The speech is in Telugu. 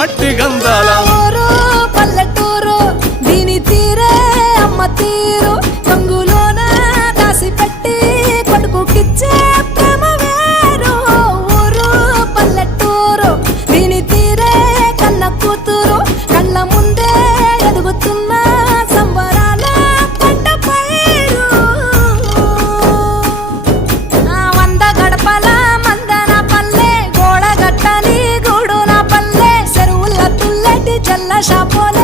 మట్టి గంధాల ఊరు పల్లెటూరు దీని తీరే అమ్మ తీరు కంగులోన దాసి పెట్టి కొడుకుకిచ్చే ప్రేమ వేరు ఊరు పల్లెటూరు దీని తీరే కన్న కూతురు కళ్ళ ముందే ఎదుగుతున్న సంబరాల పంట పైరు వంద గడపల మందన పల్లె గోడ గట్టని గూడున పల్లె చెరువుల తుల్లటి చల్ల షాపోల